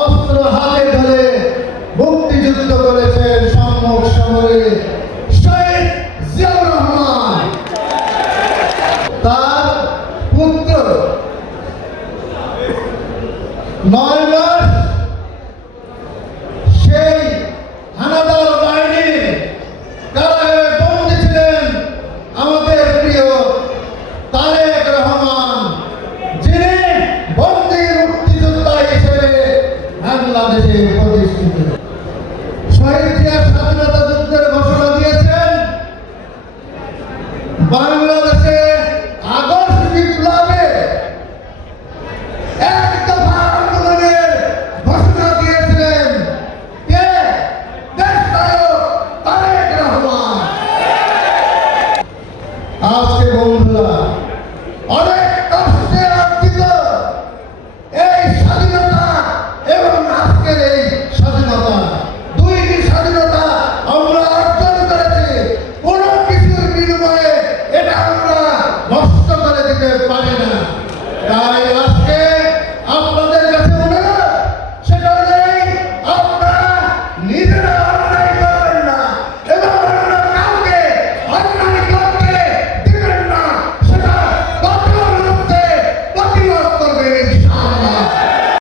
অস্ত্র হাতে ধরে মুক্তিযুদ্ধ করেছেন সম্মুখ সমরে শহীদ জিয়াউর রহমান। তার পুত্র নয় বাংলাদেশে প্রতিষ্ঠিত। শহীদ জিয়ার স্বাধীনতা যুদ্ধের ঘোষণা দিয়েছেন। বাংলাদেশে আগস্ট বিপ্লবে কে? আজকে বন্ধুরা, অনেক Dai